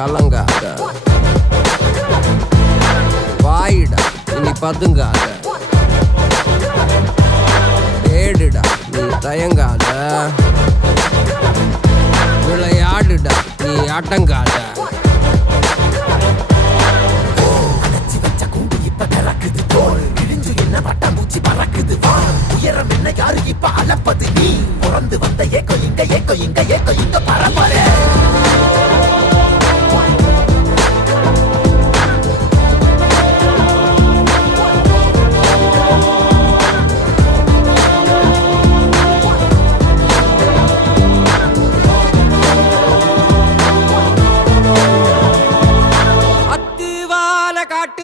கலங்காத, வாயிடா இனி பதுங்காத, ஏடுடா நீ தயங்காத, விளையாடுடா நீ அடங்காத. உயரம் என்ன யாரு இப்ப அளப்பது நீ பிறந்து வந்த ஏக்கோ இங்க பரம்பரை